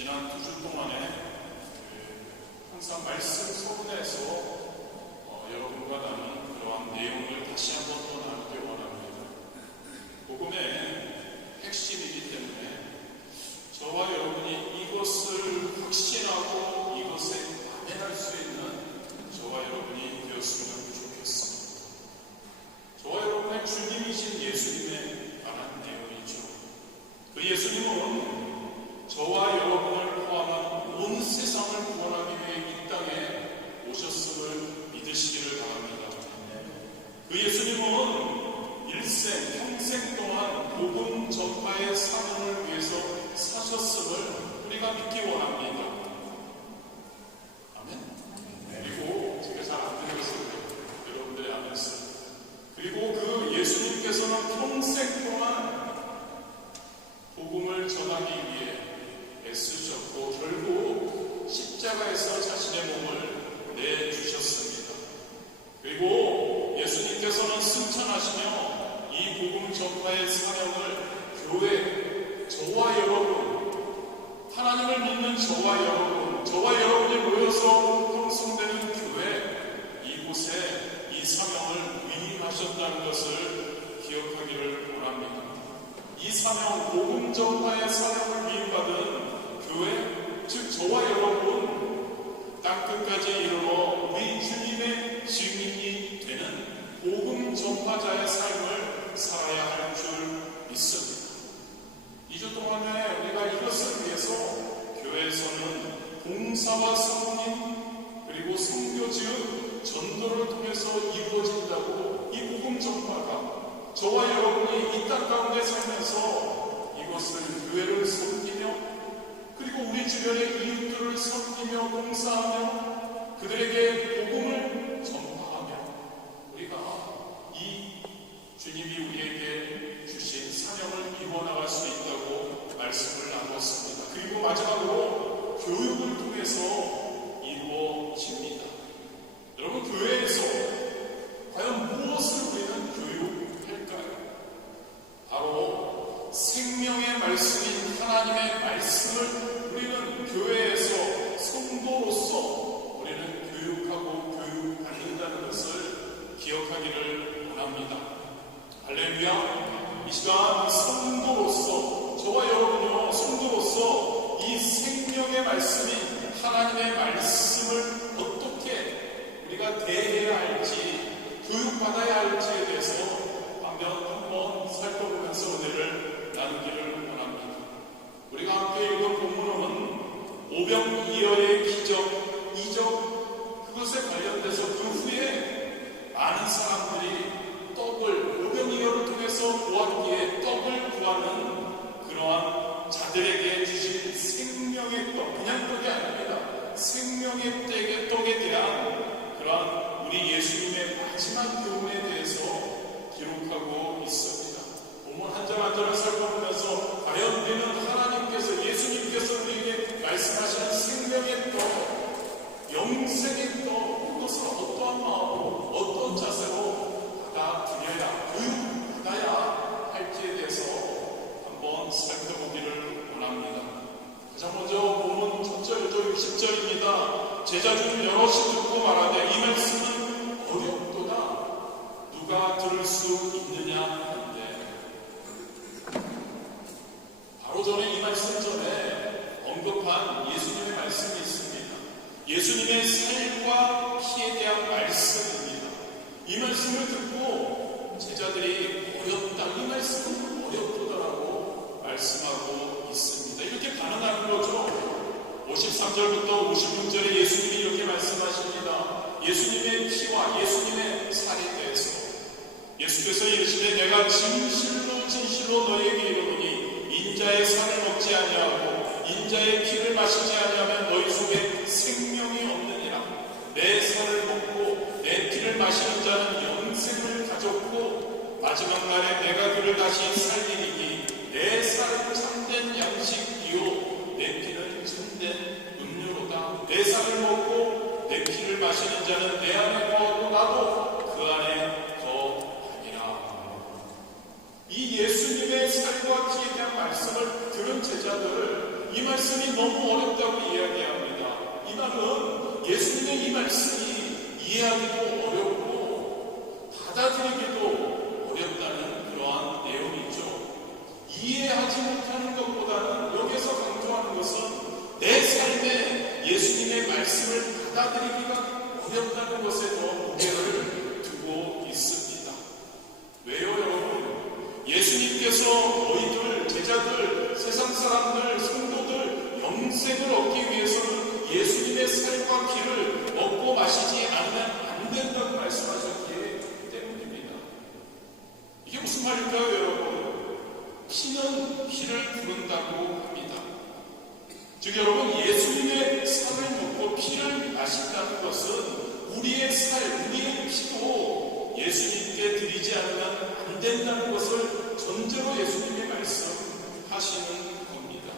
지난 2주 동안에 항상 말씀 서문에서 여러분과 나눈 그러한 내용을 다시 한번 더 나누기 원합니다. 복음의 핵심이기 때문에 저와 여러분이 이것을 확신하고 이것에 아멘할 수 있는 저와 여러분이 되었으면 좋겠습니다. 저와 여러분의 주님이신 예수님에 관한 내용이죠. 그 예수님은 저와 여러분을 포함한 온 세상을 구원하기 위해 이 땅에 오셨음을 믿으시기를 바랍니다. 그 예수님은 일생, 평생 동안 복음 전파의 사명을 위해서 사셨음을 우리가 믿기 원합니다. 아멘. 그리고 제가 잘 안 들렸어요. 여러분들의 아멘스. 그리고 그 예수님께서는 평생 동안 복음을 전하기 위해 애쓰셨고 결국 십자가에서 자신의 몸을 내주셨습니다. 그리고 예수님께서는 승천하시며 이 복음 전파의 사명을 교회, 저와 여러분, 하나님을 믿는 저와 여러분이 모여서 형성되는 교회, 이곳에 이 사명을 위임하셨다는 것을 기억하기를 원합니다. 이 사명, 복음 전파의 사명을 위임받은 교회, 즉 저와 여러분 땅끝까지 이르러 우리 주님의 증인이 되는 복음 전파자의 삶을 살아야 할 줄 믿습니다. 2주 동안에 우리가 이것을 위해서 교회에서는 봉사와 성림 그리고 선교 즉 전도를 통해서 이루어진다고 이 복음 전파가 저와 여러분이 이 땅 가운데 살면서 이것을 교회를 섬기며 그리고 우리 주변의 이웃들을 섬기며 봉사하며 그들에게 복음을 전파하며 우리가 이 주님이 우리에게 주신 사명을 이루어나갈 수 있다고 말씀을 나눴습니다. 그리고 마지막으로 교육을 통해서 이루어집니다. 여러분 교회에서 과연 무엇을 우리는 교육할까요? 바로 생명의 말씀인 하나님의 말씀을 우리는 교회에서 성도로서 우리는 교육하고 교육받는다는 것을 기억하기를 원합니다. 할렐루야. 이 시간 성도로서 저와 여러분요 성도로서 이 생명의 말씀인 하나님의 말씀을 어떻게 우리가 대해야 할지 교육받아야 할지에 대해서 한번 살펴보면서 은혜를 나누기를 원합니다. 우리가 함께 읽은 본문은 오병이어의 기적, 이적 그것에 관련돼서 그 후에 많은 사람들이 떡을 오병이어를 통해서 보았기에 떡을 구하는 그러한 자들에게 주신 생명의 떡, 그냥 떡이 아닙니다. 생명의 떡에 대한 그러한 우리 예수님의 마지막 교훈에 대해서 기록하고 있습니다. 본문 한 절 한 절을 살펴보면서 과연 우리는 하나님께서 예수님께서 우리에게 말씀하시는 생명의 떡, 영생의 떡 그것을 어떠한 마음으로 어떤 자세로 받아들여야 교육받아야 할지에 대해서 한번 살펴보기를 원합니다. 가장 먼저 본문 1절 60절입니다. 제자 중 여럿이 듣고 말하되 이 말씀은 어렵도다 누가 들을 수 있느냐 하는데 바로 전에 이 말씀 전에 언급한 예수님의 말씀이 있습니다. 예수님의 살과 피에 대한 말씀입니다. 이 말씀을 듣고 제자들이 어렵다 이 말씀은 어렵도다라고 말씀하고 있습니다. 이렇게 가능한 거죠. 53절부터 56절에 예수님이 이렇게 말씀하십니다. 예수님의 피와 예수님의 살에 대해서 예수께서 이르시되 내가 진실로 진실로 너희에게 이르노니 인자의 살을 먹지 아니하고 인자의 피를 마시지 아니하면 너희 속에 생명이 없느니라. 내 살을 먹고 내 피를 마시는 자는 영생을 가졌고 마지막 날에 내가 그를 다시 살리리니 내 살은 참된 양식이요 내 피는 참된 음료로다. 내 살을 먹고 내 피를 마시는 자는 내 안에 거하고 나도 그 안에 이 예수님의 살과 피에 대한 말씀을 들은 제자들 이 말씀이 너무 어렵다고 이야기합니다. 이 말은 예수님의 이 말씀이 이해하기도 어렵고 받아들이기도 어렵다는 그러한 내용이죠. 이해하지 못하는 것보다는 여기서 강조하는 것은 내 삶에 예수님의 말씀을 받아들이기가 어렵다는 것에 더 무게를 두고 있습니다. 왜요, 여러분? 예수님께서 너희들, 제자들, 세상 사람들, 성도들 영생을 얻기 위해서는 예수님의 살과 피를 먹고 마시지 않으면 안 된다고 말씀하셨기 때문입니다. 이게 무슨 말일까요, 여러분? 피는 피를 부른다고 합니다. 즉 여러분, 예수님의 살을 먹고 피를 마신다는 것은 우리의 살, 우리의 피도 예수님께 드리지 않으면 안 된다는 것을 전제로 예수님의 말씀하시는 겁니다.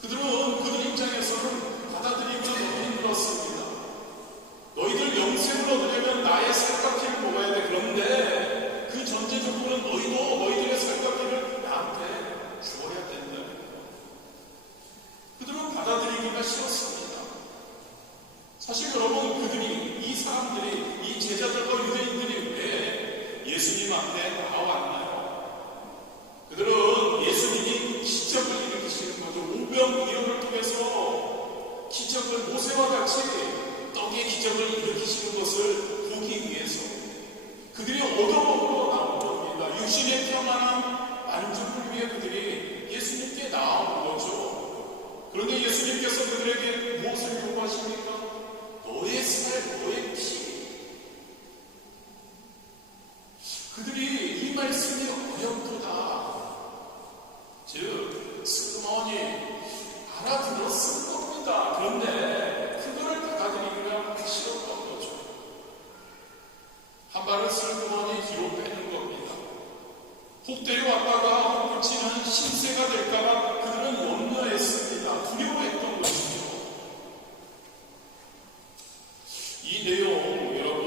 그들 입장에서는 받아들이기 너무 힘들었습니다. 너희들 영생을 얻으려면 나의 살과 피를 먹어야 돼. 그런데 그 전제적으로는 너희도 너희들의 살과 피를 나한테 주어야 된다. 그들은 받아들이기가 싫었습니다. 사실 여러분, 이 사람들이, 이 제자들과 유대인들이 왜 예수님 앞에 나왔나요? 그들은 예수님이 기적을 일으키시는 거죠. 오병이어를 통해서 기적을, 모세와 같이 떡의 기적을 일으키시는 것을 보기 위해서 그들이 얻어먹으러 나온 겁니다. 육신의 평안한 만족을 위해 그들이 예수님께 나온 거죠. 그런데 예수님께서 그들에게 무엇을 요구하십니까? 너의 살, 너의 피. 그들이 이 말씀이 어렵도다. 즉, 슬그머니 알아들었을 겁니다. 그런데 그거를 받아들이기가 싫었던 거죠. 한 발을 슬그머니 뒤로 빼는 겁니다. 혹대로 왔다가 헛구치는 신세가 될까봐 그들은 염려했습니다. 두려워했던 것이죠. 이 내용, 여러분,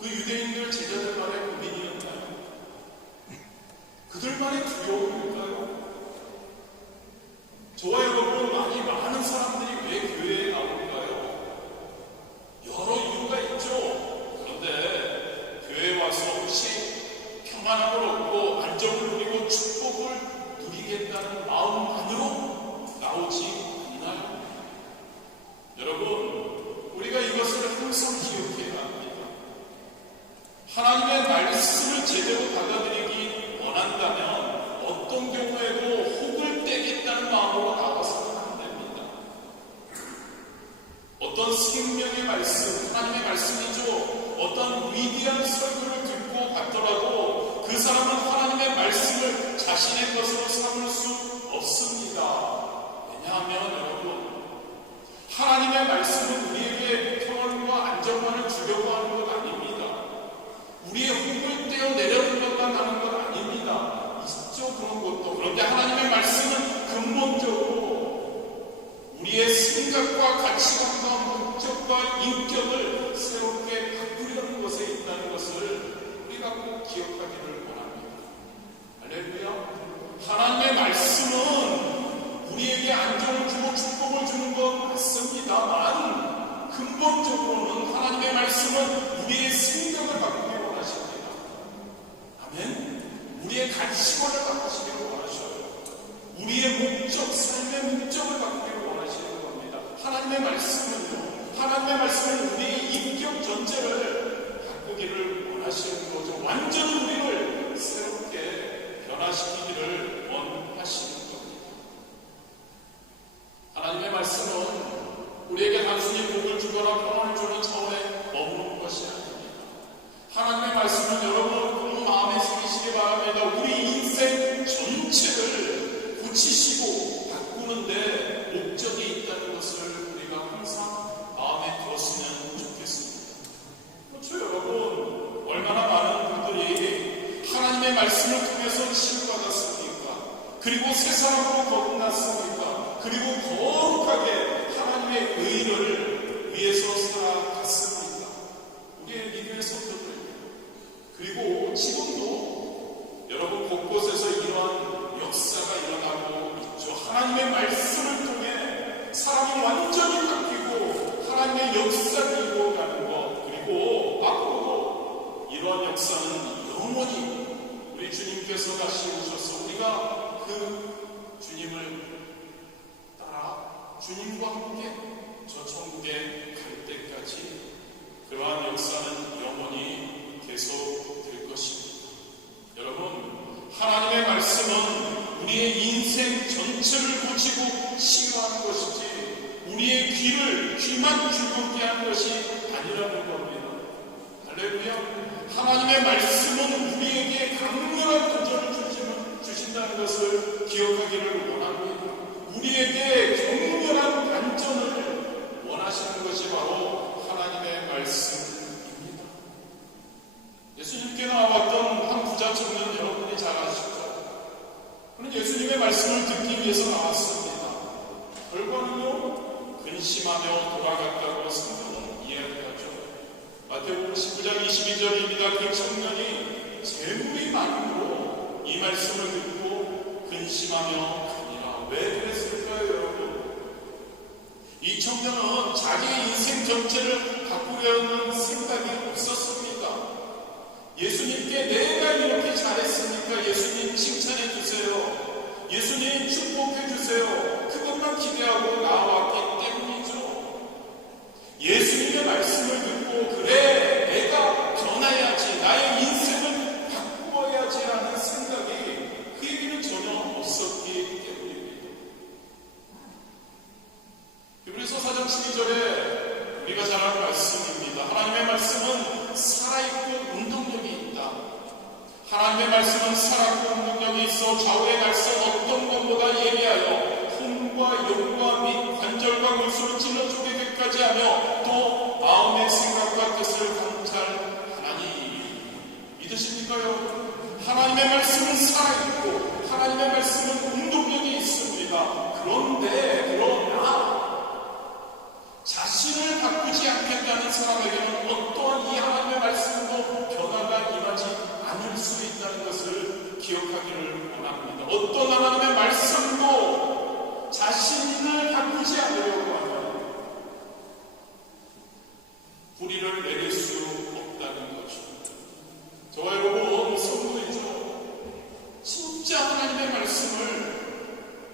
그 유대인들 제자들만의 고민이었나요? 그들만의 두려움일까요? 저와 여러분, 많은 사람들이 왜 교회에 나올까요? 여러 이유가 있죠. 그런데 교회에 와서 혹시 평안함을 얻고 안정을 누리고 축복을 누리겠다는 마음만으로 나오지 않나요? 여러분, 우리가 이것을 항상 기억해야 합니다. 하나님의 말씀을 제대로 받아들이기 원한다면 어떤 경우에도 혹을 떼겠다는 마음으로 나와서는 안 됩니다. 어떤 생명의 말씀, 하나님의 말씀이죠. 어떤 위대한 설교를 듣고 받더라도 그 사람은 하나님의 말씀을 자신의 것으로 삼을 수 없습니다. 왜냐하면 여러분, 하나님의 말씀은 우리에게 평안과 안정만을 주려고 하는 것 아닙니다. 우리의 혹을 떼어내려는 것만 하는 것 아닙니다. 있죠, 그런 것도. 그런데 하나님의 말씀은 근본적으로 우리의 생각과 가치관과 목적과 인격을 새롭게 바꾸려는 것에 있다는 것을 우리가 꼭 기억하기를 원합니다. 할렐루야. 하나님의 말씀은 우리에게 안정을 주고 축복을 주는 것 맞습니다만 근본적으로는 하나님의 말씀은 우리의 생각을 바꾸기 원하십니다. 아멘. 우리의 가치관을 바꾸시기를 원하셔요. 우리의 목적, 삶의 목적을 바꾸기를 원하시는 겁니다. 하나님의 말씀은 우리의 인격 전체를 바꾸기를 원하시는 거죠. 완전히 우리를 새롭게 변화시키기를 원하시는 겁니다. 하나님의 말씀은 우리에게 단순히 복을 주거나 평안을 주는 차원에 머무는 것이 아닙니다. 하나님의 말씀은 여러분 꼭 마음에 새기시기 바랍니다. 우리 인생 전체를 고치시고 바꾸는데 목적이 있다는 것을 우리가 항상 마음에 두었으면 좋겠습니다. 그렇죠, 여러분. 얼마나 많은 분들이 하나님의 말씀을 통해서 치유받았습니까? 그리고 새 사람으로 거듭났습니까? 그리고 거룩하게 하나님의 의를 위해서 살아갔습니다. 우리의 믿음의 선조들. 그리고 지금도 여러분 곳곳에서 이러한 역사가 일어나고 있죠. 하나님의 말씀을 통해 사람이 완전히 바뀌고 하나님의 역사를 이루어가는 것, 그리고 앞으로도 이러한 역사는 영원히 우리 주님께서 다시 오셔서 우리가 그 주님을 따라 주님과 함께 저 천국에 갈 때까지 그러한 역사는 영원히 계속될 것입니다. 여러분, 하나님의 말씀은 우리의 인생 전체를 고치고 치유하는 것이지 우리의 귀만 즐겁게 하는 것이 아니라는 겁니다. 할렐루야. 하나님의 말씀은 우리에게 강렬한 도전을 주신다는 것을 기억하기를 원합니다. 우리에게 격렬한 반전을 원하시는 것이 바로 하나님의 말씀입니다. 예수님께 나왔던 한 부자 청년 여러분이 잘 아시죠? 그는 예수님의 말씀을 듣기 위해서 나왔습니다. 결과는요, 근심하며 돌아갔다고 성경은 이야기하죠. 마태복음 19장 22절입니다. 그 청년이 재물이 많음으로 이 말씀을 듣고 근심하며 가니라. 왜 그랬을까요, 여러분? 이 청년은 자기의 인생 전체를 바꾸려는 생각이 없었습니다. 예수님께 내가 이렇게 잘했으니까 예수님 칭찬해 주세요. 예수님 축복해 주세요. 그것만 기대하고 나왔기 때문이죠. 예수님의 말씀을 듣고 그래, 내가 변해야지, 나의 인생을 바꾸어야지 하는 생각이 그에게는 전혀 없었기 때문입니다. 히브리서 4장 12절에 우리가 잘 아는 말씀입니다. 하나님의 말씀은 살아있고 운동력이 있다. 하나님의 말씀은 살아있고 운동력이 있어 좌우의 날선 어떤 것보다 예리하여 혼과 영과 및 관절과 골수를 찔러 쪼개기까지 하며 또 마음의 생각과 뜻을 감찰하나니. 믿으십니까요? 하나님의 말씀은 살아있고 하나님의 말씀은 운동력이 있습니다. 그러나 자신을 바꾸지 않겠다는 사람에게는 어떠한 이 하나님의 말씀도 변화가 임하지 않을 수 있다는 것을 기억하기를 원합니다. 어떤 하나님의 말씀도 자신을 바꾸지 않으려고 하면 뿌리를 내릴 수 없다는 거죠. 저와 여러분, 성도이죠. 진짜 하나님의 말씀을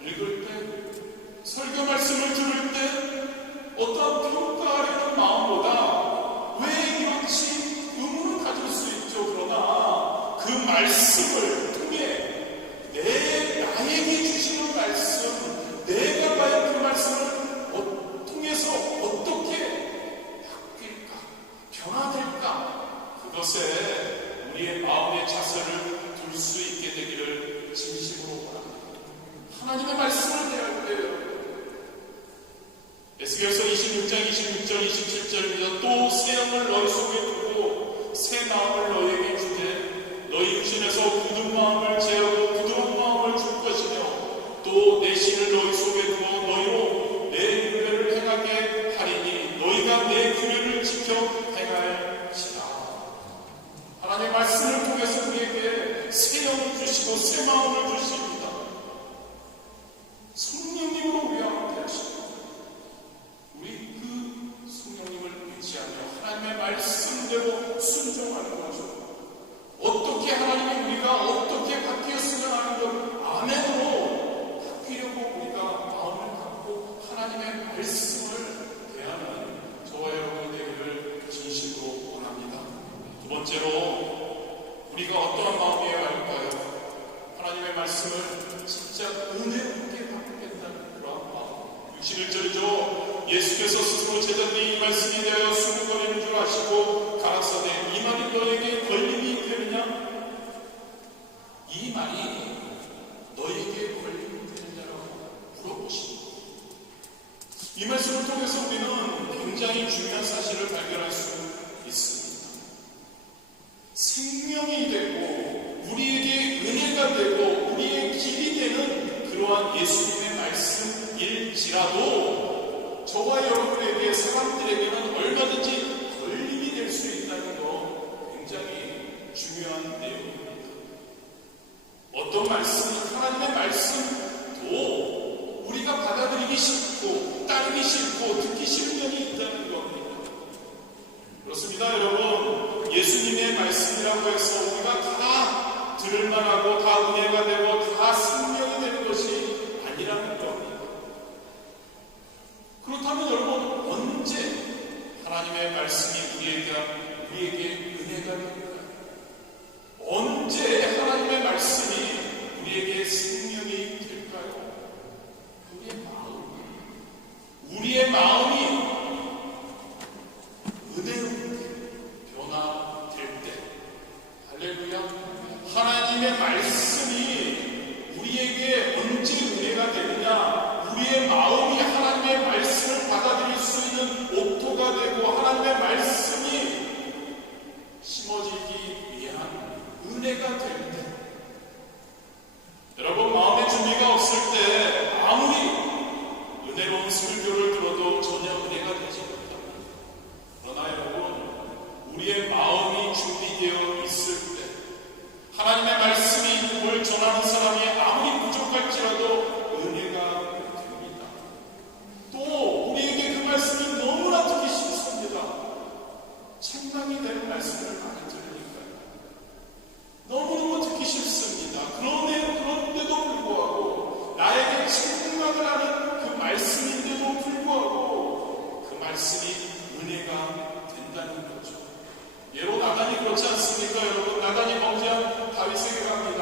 읽을 때, 설교 말씀을 들을 때 어떠한 평가하려는 마음보다 왜 이렇지 의문을 가질 수 있죠. 그러나 그 말씀을 통해 나에게 주시는 말씀, 내가 과연 그 말씀을 통해서 어떻게 바뀔까, 변화될까, 그것에 우리의 마음의 자세를 둘 수 있게 되기를 진심으로 원합니다. 하나님의 말씀을 대할 때요, 에스겔서 26장 26절 27절입니다. 또 새 영을 너희 속에 두고 새 마음을 너희에게 주되 너희 육신에서 굳은 마음을 제하고 부드러운 마음을 줄 것이며 또 내 신을 너희 속에 두어 너희로 내 규례를 행하게 하리니 너희가 내 규례를 지켜 행할지라. 하나님의 말씀을 통해서 우리에게 새 영을 주시고 새 마음을 주십니다. 성령님으로 우리 함께 하십니다. 우리 그 성령님을 의지하며 하나님의 말씀대로 순종하는 거죠. 어떻게 하나님이 우리가 어떻게 바뀌었으면 하는 것 안으로 바뀌려고 우리가 마음을 갖고 하나님의 말씀을 대하는 저와 여러분이 되기를 진심으로 원합니다. 두 번째로 우리가 어떠한 마음이어야 할까요? 하나님의 말씀을 진짜 은혜롭게 바꾸겠다는 그런 마음. 61절이죠. 예수께서 스스로 제자들이 이 말씀이 되어 수고거리는 줄 아시고 가라사대 이 말이 너에게 걸림이 되느냐? 이 말이 너에게 걸림이 되느냐라고 물어보십니다. 이 말씀을 통해서 우리는 굉장히 중요한 사실을 발견할 수 있습니다. 생명이 되고 우리에게 은혜가 되고 우리의 길이 되는 그러한 예수님의 말씀일지라도 저와 여러분에게, 사람들에게는 얼마든지 걸림이 될 수 있다는 거 굉장히 중요한 내용입니다. 어떤 말씀, 하나님의 말씀도 그렇습니다, 여러분. 예수님의 말씀이라고 해서 우리가 다 들을 만하고 다 은혜가 되고 다 생명이 되는 것이 아니라는 겁니다. 그렇다면 여러분, 언제 하나님의 말씀이 우리에게 은혜가 됩니까? 언제 하나님의 말씀이 우리에게 생명이 될까요? 우리의 마음이 은혜롭게 변화될 때, 할렐루야, 하나님의 말씀이 우리에게 언제 은혜가 되느냐? 우리의 마음이 하나님의 말씀을 받아들일 수 있는 옥토가 되고 하나님의 말씀이 심어지기 위한 은혜가 될 때, 여러분, 마음의 준비가 없을 때 아무리 은혜로운 설교를 들어도 전혀 은혜가 되지 못합니다. 그러나 여러분, 우리의 마음이 준비되어 있을 때, 하나님의 말씀이 누굴 전하는 사람이 아무리 부족할지라도 은혜가 됩니다. 또 우리에게 그 말씀이 너무나 듣기 쉽습니다. 책망이 되는 말씀을 많이 들으니까요. 너무너무 듣기 싫습니다. 그런데도 불구하고 나에게 책망을 하는 그 말씀인데도 불구하고 그 말씀이 은혜가 된다는 거죠. 예로 나단이 그렇지 않습니까? 여러분, 나단이 범죄한 다윗에게 갑니다.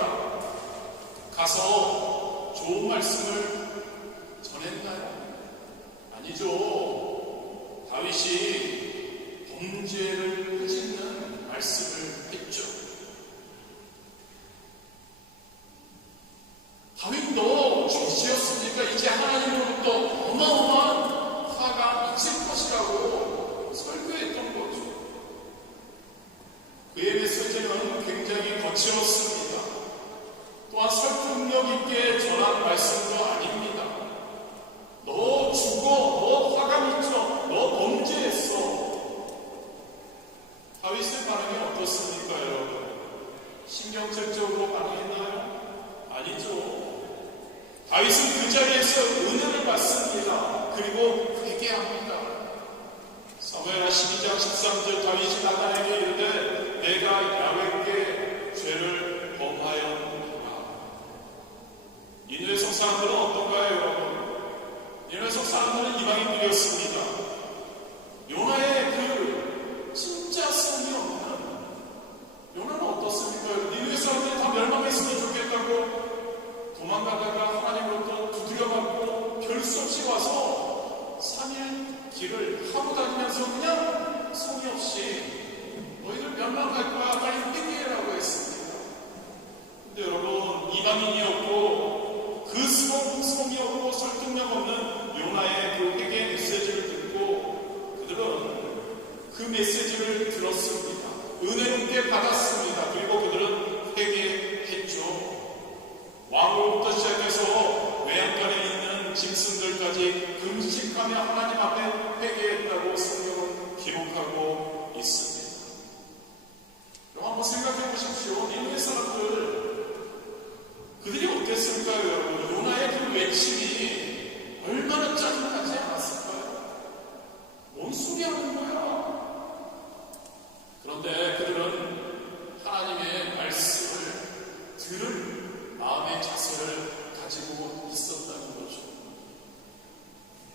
가서 좋은 말씀을 전했나요? 아니죠. 다윗이 범죄를 하짓는 말씀을 했죠. 다윗도 죄지었으니까 이제 하나님으로부터 어마어마한 화가 미칠 것이라고 설교했던 거죠. 그의 메시지는 굉장히 거칠었습니다. 또한 설득력 있게 전한 말씀도 아닙니다. 너 죽어, 너 화가 미쳐, 너 범죄했어. 다윗의 반응이 어떻습니까, 여러분? 신경질적으로 반응했나요? 아니죠. 다윗은 그 자리에서 은혜를 받습니다. 그리고 회개합니다. 사무엘하 12장 13절, 다윗이 나단에게 이르되 내가 야훼께 죄를 범하였노라. 니느웨 성 사람들은 어떤가요, 여러분? 니느웨 성 사람들은 이방인들이었습니다. 요나의 그 진짜 성이 없는 요나는 어떻습니까? 니느웨 사람들이 다 멸망했으면 좋겠다고 도망가다가 하나님으로부터 두드려맞고 별 수 없이 와서 3일 길을 하고 다니면서 그냥 성의 없이 너희들 멸망할 거야, 빨리 회개해라고 했습니다. 근데 여러분, 이방인이었고 그 성이 없고 설득력 없는 요나의 그 회개 메시지를 듣고 그들은 그 메시지를 들었습니다. 은혜롭게 받았습니다. 그리고 그들은 회개했죠. 왕으로부터 시작해서 외양간에 있는 짐승들까지 금식하며 하나님 앞에 회개했다고 성경은 기록하고 있습니다. 여러분, 한번 생각해 보십시오. 니느웨 사람들, 그들이 어땠을까요, 여러분? 요나의 그 외침이 얼마나 짜증나지 않았을까요? 뭔 소리 하는 거야? 그런데 그들은 하나님의 말씀을 들을 마음의 자세를 가지고 있었다는 거죠.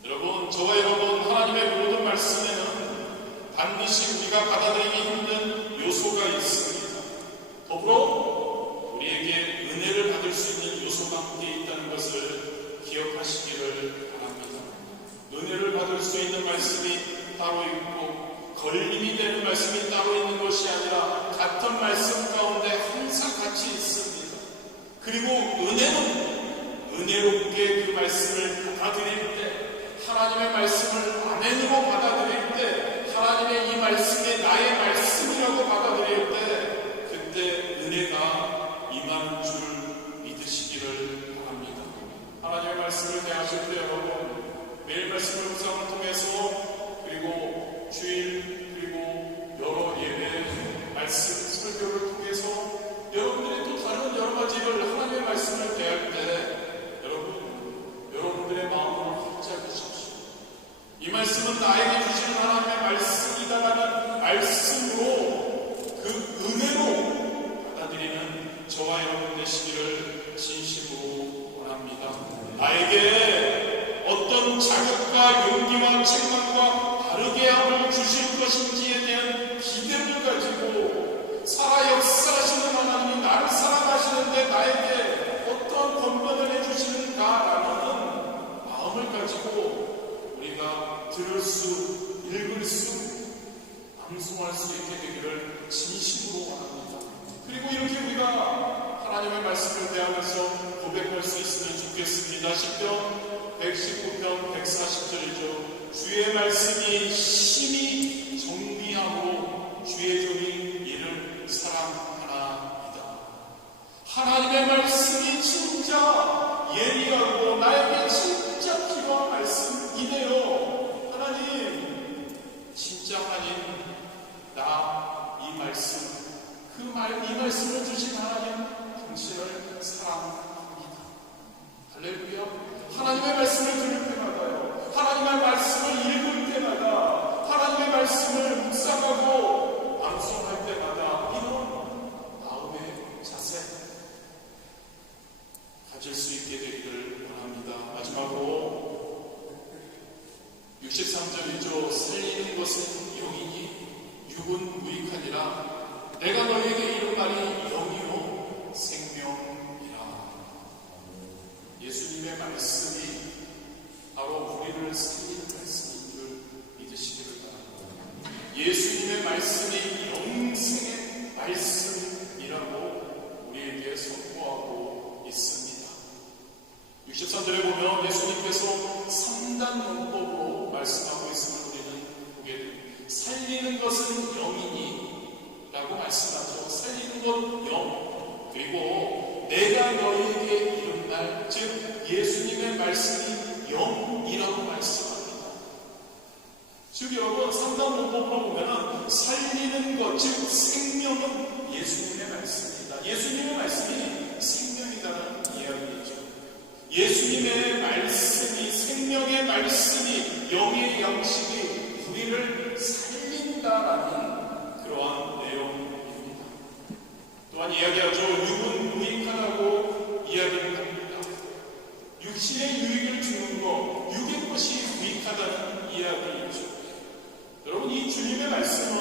여러분, 저와 여러분, 하나님의 모든 말씀에는 반드시 우리가 받아들이기 힘든 요소가 있습니다. 더불어 우리에게 은혜를 받을 수 있는 요소가 함께 있다는 것을 기억하시기를 바랍니다. 은혜를 받을 수 있는 말씀이 따로 있고 걸림이 되는 말씀이 따로 있는 것이 아니라 같은 말씀 가운데 항상 같이 있습니다. 그리고 은혜는 은혜롭게 그 말씀을 받아들일 때, 하나님의 말씀을 아멘으로 받아들일 때, 하나님의 이 말씀이 나의 말씀이라고 받아들일 때, 그때 은혜가 임하는 줄 믿으시기를 바랍니다. 하나님의 말씀을 대하실 때 여러분, 매일 말씀을 묵상을 통해서, 그리고 주일, 그리고 여러 예배 말씀 설교를 통해서 여러분들이 또 다른 여러 가지를 하나님의 말씀을 대할 때 여러분들의 마음을 활짝하십시오. 이 말씀은 나에게 주시는 하나님의 말씀이다라는 말씀 나에게 어떤 자격과 용기와 책망과 다르게 함을 주실 것인지에 대한 기대를 가지고 살아 역사하시는 하나님이 나를 사랑하시는데 나에게 어떤 권면을 해주시는가라는 마음을 가지고 우리가 들을 수, 읽을 수, 암송할 수 있게 되기를 진심으로 원합니다. 그리고 이렇게 우리가 하나님의 말씀을 대하면서 고백할 수 있으면 좋겠습니다. 시편 119편 140절이죠. 주의 말씀이 심히 정비하고 주의 종이 이를 사랑하나이다. 하나님의 말씀이 진짜 예리하고 나에게 진짜 필요한 말씀이네요. 하나님, 진짜 하나님, 나 이 말씀, 이 말씀을 주신 하나님, 당신을 사랑합니다. 할렐루야. 하나님의 말씀을 들을 때마다요, 하나님의 말씀을 읽을 때마다, 하나님의 말씀을 묵상하고 암송할 때마다 이런 마음의 자세 가질 수 있게 되기를 원합니다. 마지막으로 63절이죠. 살리는 것은 영이니 육은 무익하니라. 내가 너에게 이른 말이 영이요 생명이라. 예수님의 말씀이 바로 우리를 살리는 말씀인 줄 믿으시기를 바랍니다. 예수님의 말씀이 영생의 말씀이라고 우리에게 선포하고 있습니다. 63절에 보면 예수님께서 3단 문법으로 말씀하고 있음을 우리는 보게 됩니다. 살리는 것은 영이니 라고 말씀하죠. 살리는 것 영. 그리고 내가 너희에게 이른 날, 즉 예수님의 말씀이 영이라고 말씀합니다. 즉 여러분, 3단 문법으로 보면 살리는 것, 즉 생명은 예수님의 말씀입니다. 예수님의 말씀이 생명이다라는 이야기이죠. 예수님의 말씀이, 생명의 말씀이, 영의 양식이 우리를 살린다라는 그러한 내용입니다. 또한 이야기하죠. 육은 무익하다고 이야기를 합니다. 육신의 유익을 주는 것, 육의 것이 무익하다는 이야기이죠. 여러분, 이 주님의 말씀은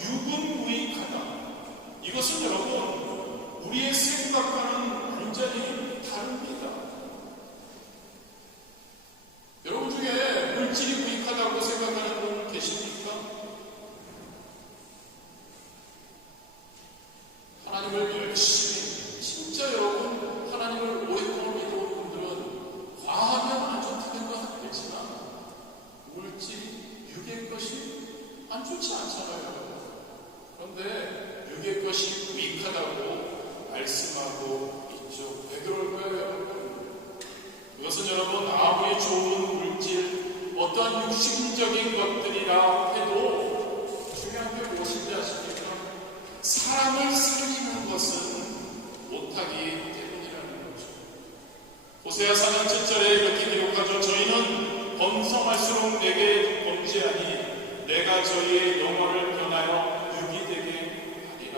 육은 무익하다. 이것은 여러분, 우리의 생각과는 완전히 다릅니다. 여러분 중에 물질이 무익하다고 생각하는 분 계십니까? 하나님을 열심히, 진짜 여러분, 하나님을 오랫동안 믿어온 분들은 과하면 안 좋다는 건 알겠지만 물질이 육의 것이 안 좋지 않잖아요. 그런데 육의 것이 무익하다고 말씀하고 있죠. 왜 그럴까요, 여러분? 이것은 여러분, 아무리 좋은 물질, 어떠한 육신적인 것들이라 해도 중요한 게 무엇인지 아십니까? 사람을 살리는 것은 못하기 때문이라는 거죠. 호세아 4장 7절에 이렇게 기록하죠. 저희는 번성할수록 내게 범죄하니 내가 저희의 영혼을 변하여 육이 되게 하리라.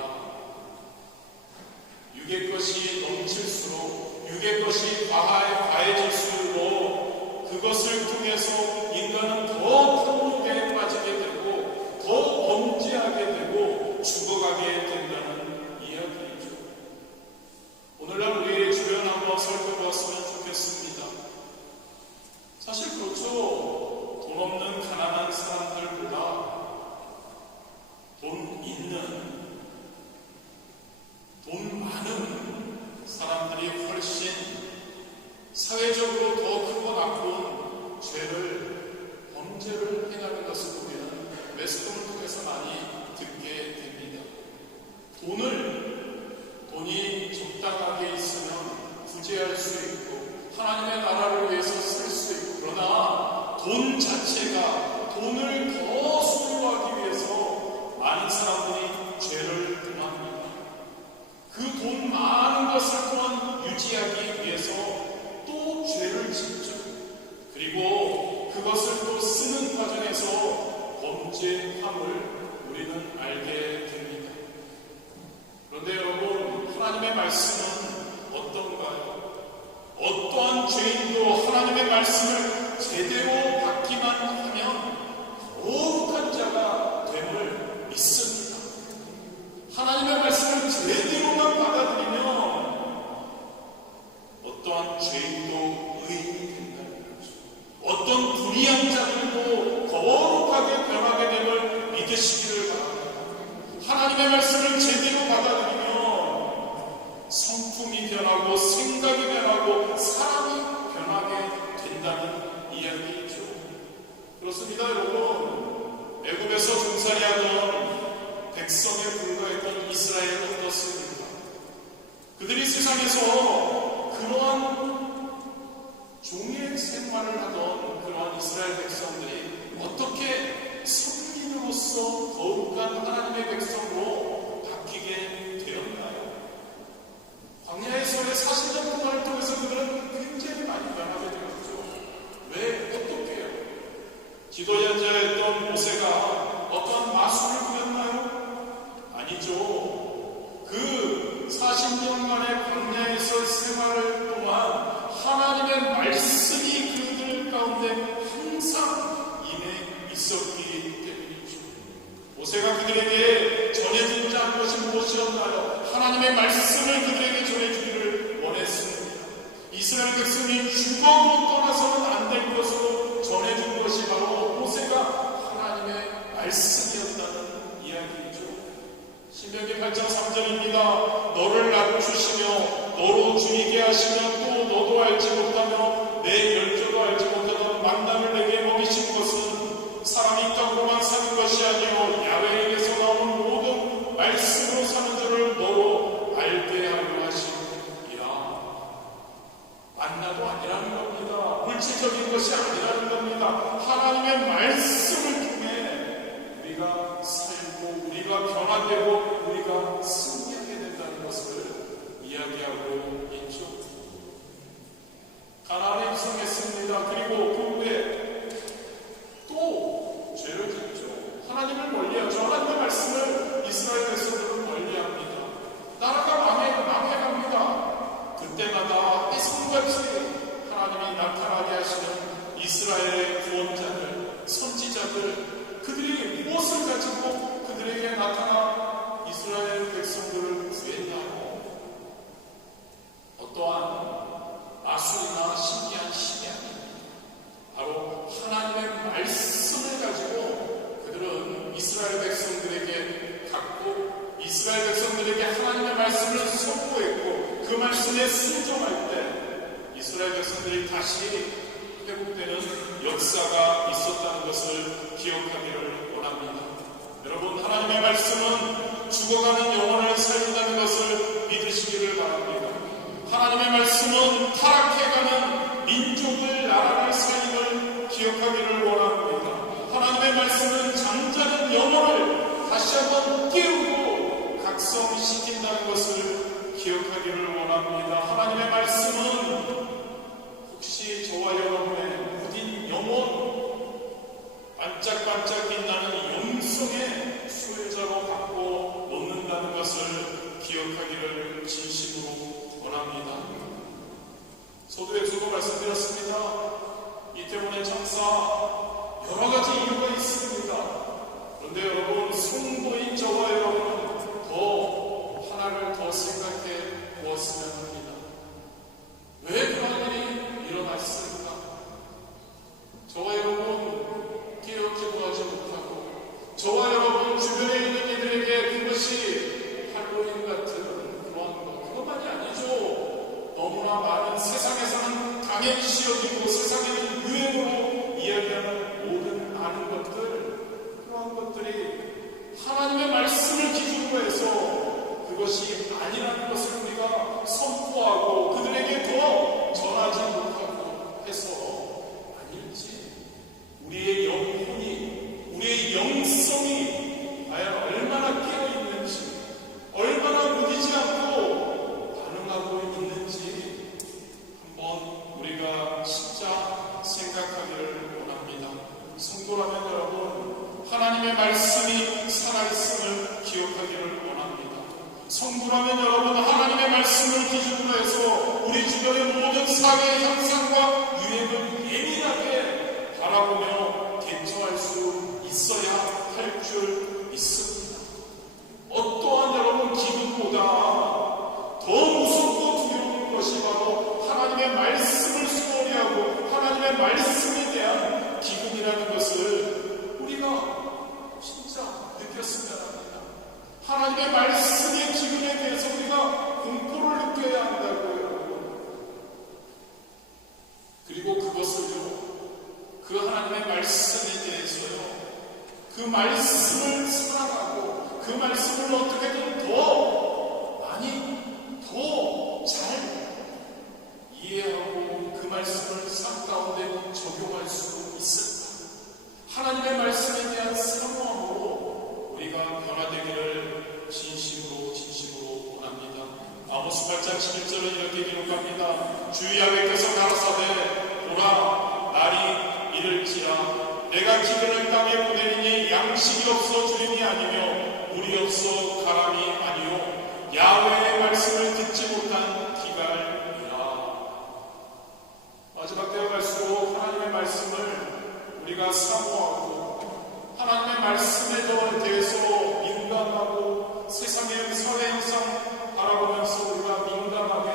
육의 것이 넘칠수록, 육의 것이 과해질수록 그것을 통해서 인간은 더 탐욕에 빠지게 되고 더 범죄하게 되고 죽어가게 된다는 이야기이죠. 오늘날 우리의 주변 한번 살펴보았으면 좋겠습니다. 사실 그렇죠. 돈 없는 가난한 사람들보다 돈 있는, 돈 많은 사람들이 훨씬 사회적으로 더 크고 나쁜 죄를, 범죄를 행하는 것을 우리는 매스컴을 통해서 많이 듣게 됩니다. 돈이 적당하게 있으면 구제할 수 있고 하나님의 나라를 위해서 쓸 수 있고, 그러나 돈 자체가, 돈을 더 소유하기 위해서 많은 사람들이 죄를 행합니다. 그 돈 많은 것을 또한 유지하기 위해서 또 죄를 짓죠. 그리고 그것을 또 쓰는 과정에서 범죄함을 우리는 알게 됩니다. 그런데 여러분, 하나님의 말씀은 어떤가요? 어떠한 어떠한 죄인도 하나님의 말씀을 제대로 받기만 하면 거룩한 자가 됨을 믿습니다. 하나님의 말씀을 제대로만 받아들이면 어떠한 죄인도 의인이 된다는 거죠. 어떤 불의한 자들도 거룩하게 변하게 됨을 믿으시기를 바랍니다. 하나님의 말씀을 제대로 받아들이면 성품이 변하고 생각이 변하고 사람이 변하게 된다는 이야기이죠. 그렇습니다, 여러분. 애굽에서 종살이하던 백성에 불과했던 이스라엘은 어떻습니까? 그들이 세상에서 그러한 종의 생활을 하던 그러한 이스라엘 백성들이 어떻게 성민으로서 거룩한 하나님의 백성으로 바뀌게 되었나요? 광야에서의 40년 동안을 통해서 그들은 굉장히 많이 변하게 되었죠. 왜? 어떻게요? 지도자였던 모세가 어떤 마술을 부렸나요? 아니죠. 그 40년간의 광야에서 생활을 동안 하나님의 말씀이 그들 가운데 항상 임해 있었기 때문이죠. 모세가 그들에게 전해준 것이 무엇이었나요? 하나님의 말씀을 그들에게 전해주기를 원했습니다. 이스라엘 백성이 죽어도 떠나서는 안 될 것으로 전해준 것이 바로 모세가 하나님의 말씀이었다는 이야기이죠. 신명기 8장 3절입니다. 너를 낮추시며 너로 줄이게 하시며 또 너도 알지 못하며 내 열조도 알지 못하는 만나를 내게 먹이신 것은 사람이 떡으로만 사는 것이 아니요 야훼에게서 나오는 모든 말씀으로 사는 줄을 너로 알게 하려 하심이라. 만나도 아니라는 겁니다. 물질적인 것이 아니라는 겁니다. 하나님의 말씀을 통해 우리가 살고 우리가 변화되고 우리가 승리하게 된다는 것을 이야기하고 있죠. 가나안에 입성했습니다. 그리고 그 후에 또 죄를 짓죠. 하나님을 멀리하죠. 하나님의 말씀을 이스라엘 백성들은 멀리합니다. 나라가 망해갑니다. 그때마다 해성같이 하나님이 나타나게 하시는 이스라엘의 구원자들, 선지자들, 그들이 무엇을 가지고 그들에게 나타나 이스라엘 백성들을 구했나요? 어떠한 마술이나 신기한 힘이 아닙니다. 바로 하나님의 말씀을 가지고 그들은 이스라엘 백성들에게 갖고 이스라엘 백성들에게 하나님의 말씀을 선포했고 그 말씀에 순종할 때 이스라엘 백성들이 다시 회복되는 역사가 있었다는 것을 기억하기를 원합니다. 여러분, 하나님의 말씀은 죽어가는 영혼을 살린다는 것을 믿으시기를 바랍니다. 하나님의 말씀은 타락해가는 민족을 나라를 살림을 기억하기를 원합니다. 하나님의 말씀은 잠자는 영혼을 다시 한번 깨우고 각성시킨다는 것을 기억하기를 원합니다. 하나님의 말씀은 혹시 저와 여러분의 무딘 영혼, 반짝반짝 빛나는 영성의 소유자로 갖고 놓는다는 것을 기억하기를 진심으로 원합니다. 서두에서도 말씀드렸습니다. 이태원의 참사 여러 가지 이유가 있습니다. 그런데 여러분, 성도인 저와 여러분은 더 하나를 더 생각해 보았으면 합니다. 왜 그런 일이 일어났습니까? 저와 여러분 깨어 기도하지 못하고 저와 여러분 주변에 있는 이들에게 그것이 할로윈 같은 그런 것, 그것만이 아니죠. 너무나 많은 세상에서는 당연시 여기고 세상에는 유행으로 이야기하는 모든 아는 것들, 그러한 것들이 하나님의 말씀을 기준으로 해서 그것이 아니라는 것을 우리가 선포하고 그들에게 더 전하지 못하고 해서 아닐지, 우리의 영혼이, 우리의 영성이 과연 얼마나 깨어있는지, 얼마나 무디지 않고 반응하고 있는지 한번 우리가 진짜 생각하기를 원합니다. 성도라면 여러분, 하나님의 말씀이 살아있음을 기억하기를 원합니다. 성도라면 여러분, 하나님의 말씀을 기준으로 해서 우리 주변의 모든 사회의 현상과 유행을 예민하게 바라보며 대처할 수 있어야 할 줄 믿습니다. 어떠한 여러분 기근보다 더 무섭고 두려운 것이 바로 하나님의 말씀을 소홀히 하고 하나님의 말씀에 대한 기근이라는 것을 우리가 진짜 느꼈으면 합니다. 하나님의 말씀의 기근에 대해서 우리가 공포를 느껴야 한다고요. 그리고 그것을요, 그 하나님의 말씀에 대해서요, 그 말씀을 사랑하고 그 말씀을 어떻게든 더 많이 더 잘 이해하고 그 말씀을 삶 가운데 적용할 수 있을까? 하나님의 말씀에 대한 사모함으로 우리가 변화되기를 진심으로 원합니다. 아모스 8장 11절은 이렇게 기록합니다. 주 야훼께서 가라사대 보라 날이 이를지라 내가 기근을 땅에 보내리니 양식이 없어 주림이 아니며 물이 없어 가람이 아니요 야훼의 말씀을 듣지 못한 기갈이라. 마지막 때가 갈수록 하나님의 말씀을 우리가 사모하고 하나님의 말씀에 대해서 민감하고 세상의 사회 현상 바라보면서 우리가 민감하게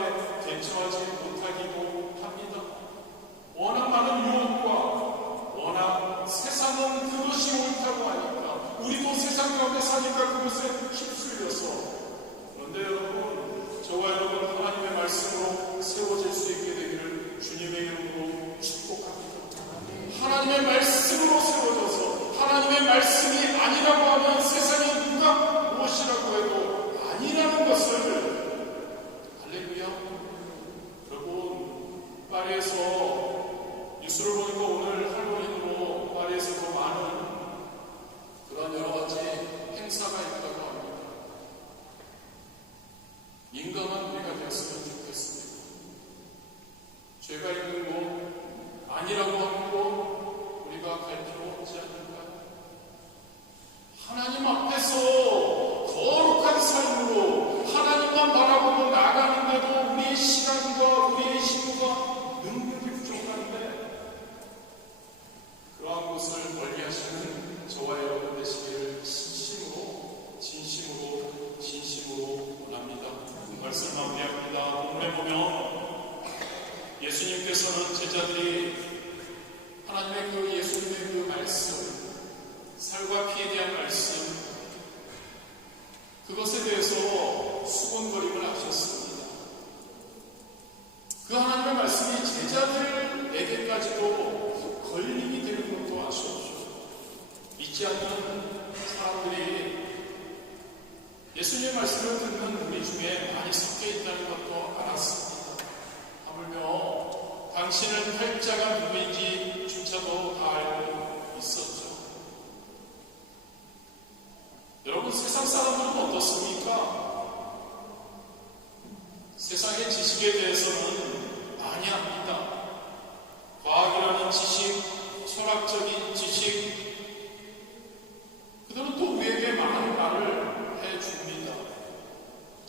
대처하지 못하기도 합니다. 워낙 많은 유혹과 워낙 세상은 그것이 옳다고 하니까 우리도 세상 가운데 사니까 그것에 휩쓸려서. 그런데 여러분, 저와 여러분 하나님의 말씀으로 세워질 수 있게 되기를 주님의 이름으로 축복합니다. 하나님의 말씀으로 세워져서 하나님의 말씀이 아니라고 하면 세상이 누가 무엇이라고 해도 아니라는 것을, 할렐루야. 여러분, 파리에서 뉴스를 보니까 오늘 할로윈으로 파리에서 더 많은 그런 여러 가지 행사가 있다고 합니다. 민감한 우리가 되었으면 좋겠습니다. 죄가 있는 곳, 아니라고 하는 곳 우리가 갈 필요 없지 않을까요? 하나님 앞에서 거룩한 삶으로 하나님만 바라보고 나가는데도 우리의 시간과 우리의 힘과 능력이 부족한데 그러한 것을 멀리하시는 저와 여러분 되시기를 진심으로 원합니다. 말씀 마무리합니다. 오늘 보면 예수님께서는 제자들이 하나님의 그 예수님의 그 말씀, 살과 피에 대한 말씀, 그것에 대해서 수군거림을 하셨습니다. 그 하나님의 말씀이 제자들에게까지도 걸림이 되는 것도 아셨죠. 믿지 않는 사람들이 예수님의 말씀을 듣는 우리 중에 많이 섞여 있다는 것도 알았습니다. 하물며 당신은 팔자가 누구인지 조차도 다 알고 있었죠. 여러분, 세상 사람들은 어떻습니까? 세상의 지식에 대해서는 많이 압니다. 과학이라는 지식, 철학적인 지식, 그들은 또 우리에게 많은 말을 해줍니다.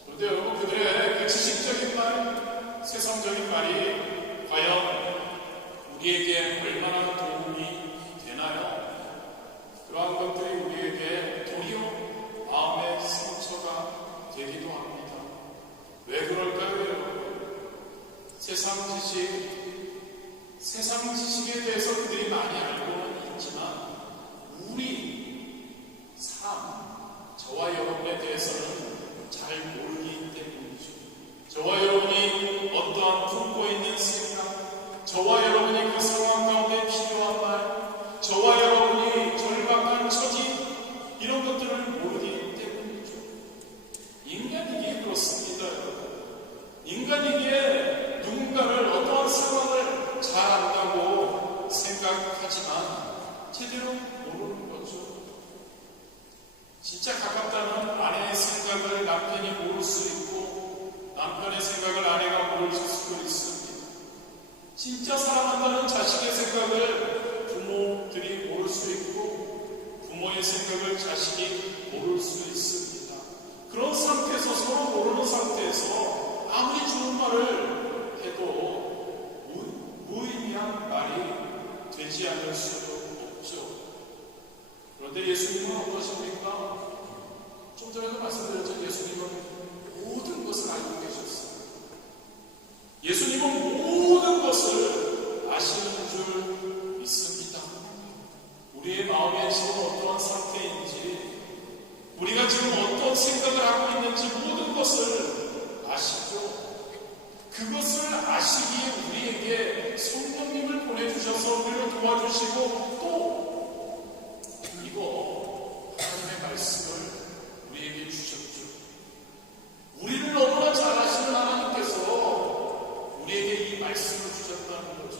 그런데 여러분, 그들의 그 지식적인 말, 세상적인 말이 과연 우리에게 얼마나 도움이 되나요? 그러한 것들이 우리에게 도리어 마음의 상처가 되기도 합니다. 왜 그럴까요, 여러분? 세상 지식에 대해서 그들이 많이 알고는 있지만 우리 삶, 저와 여러분에 대해서는 잘 모르기 때문이죠. 저와 여러분이 어떠한 품고 있는 생각, 저와 여러분이 그 상황 가운데 필요한 말, 저와 여러분이 절박한 처지, 이런 것들을 모르기 때문이죠. 인간이기에 그렇습니다, 여러분. 인간이기에 누군가를 어떠한 상황을 잘 안다고 생각하지만 제대로 모르는 거죠. 진짜 가깝다면 아내의 생각을 남편이 모를 수 있고 남편의 생각을 아내가 모를 수도 있습니다. 진짜 사랑한다는 자식의 생각을 부모들이 모를 수 있고 부모의 생각을 자식이 모를 수 있습니다. 그런 상태에서, 서로 모르는 상태에서 아무리 좋은 말을 해도 되지 않을 수도 없죠. 그런데 예수님은 어떠십니까? 좀 전에도 말씀드렸죠. 예수님은 모든 것을 알고 계셨어요. 예수님은 모든 것을 아시는 줄 믿습니다. 우리의 마음에 지금 어떠한 상태인지, 우리가 지금 어떤 생각을 하고 있는지 모든 것을 아시죠. 그것을 아시기에 우리에게 성령님을 보내주셔서 우리를 도와주시고 또 이거 하나님의 말씀을 우리에게 주셨죠. 우리를 너무나 잘 아시는 하나님께서 우리에게 이 말씀을 주셨다는 거죠.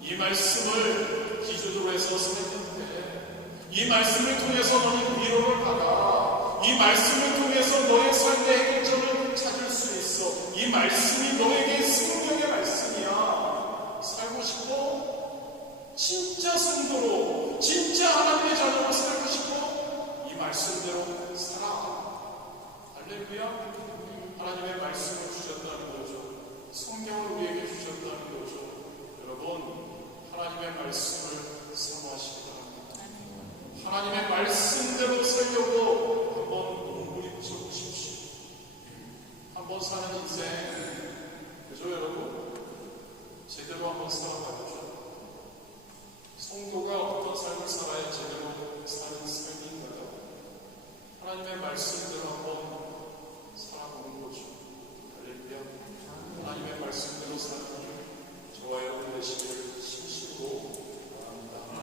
이 말씀을 기준으로 해서 살는데, 이 말씀을 통해서 너는 위로를 받아, 이 말씀을 통해서 너의 삶의 해결점을 찾을 수 있어. 이 말씀이 너에게 생명의 말씀이야. 살고 싶어? 진짜 성도로, 진짜 하나님의 자녀로 살고 싶어? 이 말씀대로 살아. 할렐루야. 하나님의 말씀을 주셨다는 거죠. 성경을 우리에게 주셨다는 거죠. 여러분, 하나님의 말씀을 사모하시기 바랍니다. 하나님의 말씀대로 살려고 한번 몸부림쳐 보십시오. 한번 사는 인생, 그죠 여러분? 제대로 한번 살아봐야죠. 성도가 어떤 삶을 살아야 제대로 사는 삶인가요? 하나님의 말씀